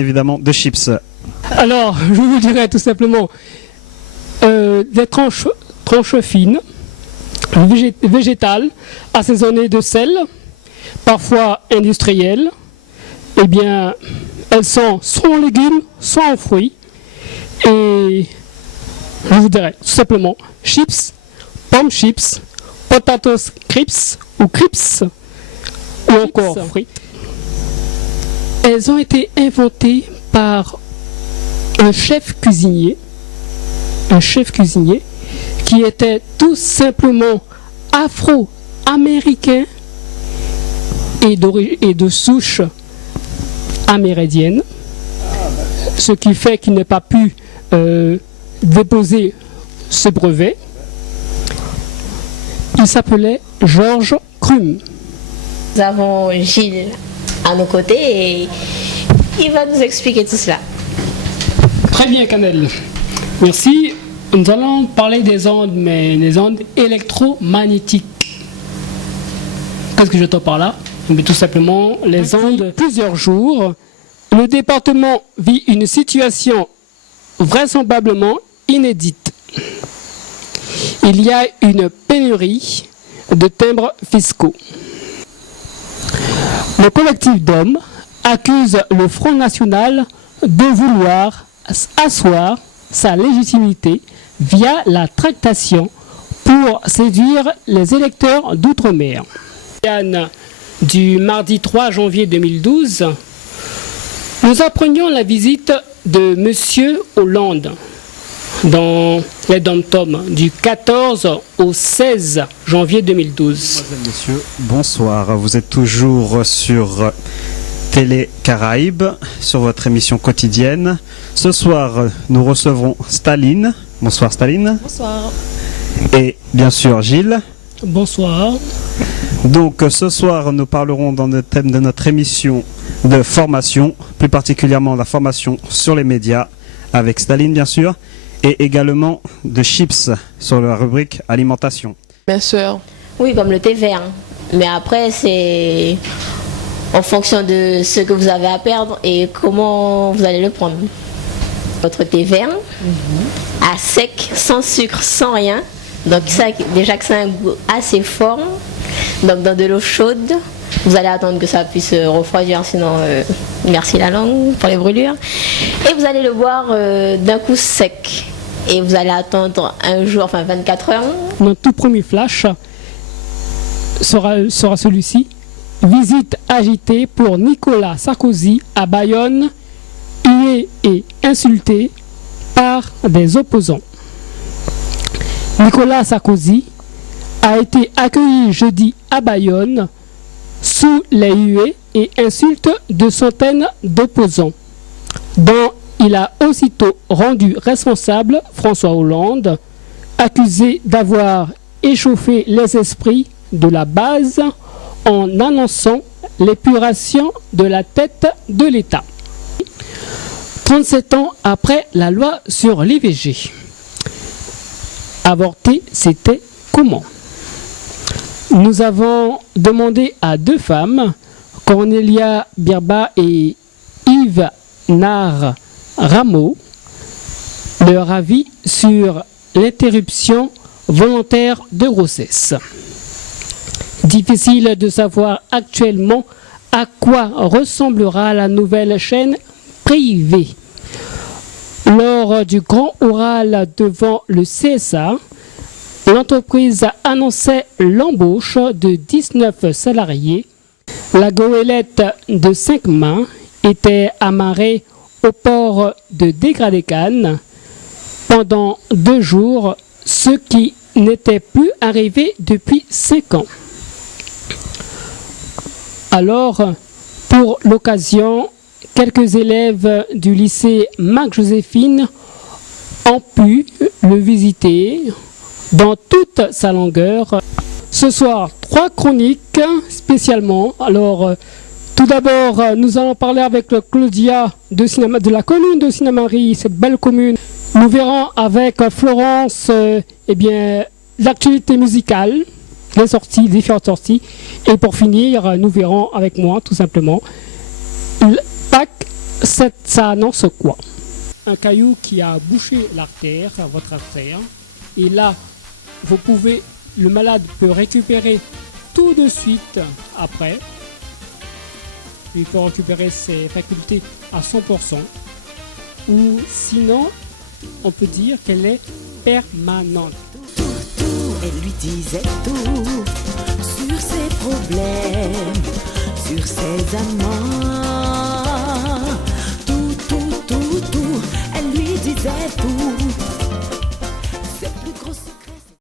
évidemment de chips. Alors, je vous dirais tout simplement des tranches fines, végétales, assaisonnées de sel, parfois industrielles. Eh bien, elles sont soit en légumes, soit en fruits. Et je vous dirais tout simplement chips, pommes chips, potatoes crisps ou crips, ou encore frites. Elles ont été inventées par un chef cuisinier qui était tout simplement afro-américain et de souche amérindienne, ce qui fait qu'il n'a pas pu déposer ce brevet. Il s'appelait Georges Crum. Nous avons Gilles à nos côtés et il va nous expliquer tout cela. Très bien, Canel. Merci. Nous allons parler des ondes, mais des ondes électromagnétiques. Qu'est-ce que j'entends par là? Mais tout simplement les ondes. Plusieurs jours, le département vit une situation vraisemblablement inédite. Il y a une pénurie de timbres fiscaux. Le collectif d'hommes accuse le Front National de vouloir asseoir sa légitimité via la tractation pour séduire les électeurs d'outre-mer. Du mardi 3 janvier 2012, nous apprenions la visite de M. Hollande dans les dom-toms du 14 au 16 janvier 2012. Mesdames, Messieurs, bonsoir. Vous êtes toujours sur Télé Caraïbes, sur votre émission quotidienne. Ce soir, nous recevrons Staline. Bonsoir Staline. Bonsoir. Et bien sûr Gilles. Bonsoir. Donc ce soir, nous parlerons dans le thème de notre émission de formation, plus particulièrement la formation sur les médias, avec Staline bien sûr, et également de chips sur la rubrique alimentation. Bien sûr. Oui, comme le thé vert. Mais après, c'est en fonction de ce que vous avez à perdre et comment vous allez le prendre. Votre thé vert, à sec, sans sucre, sans rien. Donc ça, déjà que c'est un goût assez fort. Donc dans de l'eau chaude, vous allez attendre que ça puisse refroidir, sinon merci la langue pour les brûlures. Et vous allez le boire d'un coup sec. Et vous allez attendre un jour, enfin 24 heures. Mon tout premier flash sera celui-ci. Visite agitée pour Nicolas Sarkozy à Bayonne, hué et insulté par des opposants. Nicolas Sarkozy a été accueilli jeudi à Bayonne sous les huées et insultes de centaines d'opposants, dont il a aussitôt rendu responsable François Hollande, accusé d'avoir échauffé les esprits de la base en annonçant l'épuration de la tête de l'État. 37 ans après la loi sur l'IVG. Avorter, c'était comment? Nous avons demandé à deux femmes, Cornelia Birba et Yves Nar Rameau, leur avis sur l'interruption volontaire de grossesse. Difficile de savoir actuellement à quoi ressemblera la nouvelle chaîne privée. Lors du grand oral devant le CSA, l'entreprise annonçait l'embauche de 19 salariés. La goélette de 5 mains était amarrée au port de Dégradé-Cannes pendant 2 jours, ce qui n'était plus arrivé depuis 5 ans. Alors, pour l'occasion, quelques élèves du lycée Marc-Joséphine ont pu le visiter dans toute sa longueur. Ce soir, 3 chroniques spécialement. Alors, tout d'abord, nous allons parler avec Claudia de la commune de Sinnamary, cette belle commune. Nous verrons avec Florence l'actualité musicale, les sorties, les différentes sorties. Et pour finir, nous verrons avec moi, tout simplement, Pâques Ça annonce quoi? Un caillou qui a bouché l'artère, votre artère, et là, le malade peut récupérer tout de suite après. Il peut récupérer ses facultés à 100%. Ou sinon, on peut dire qu'elle est permanente. Elle lui disait tout sur ses problèmes, sur ses amants.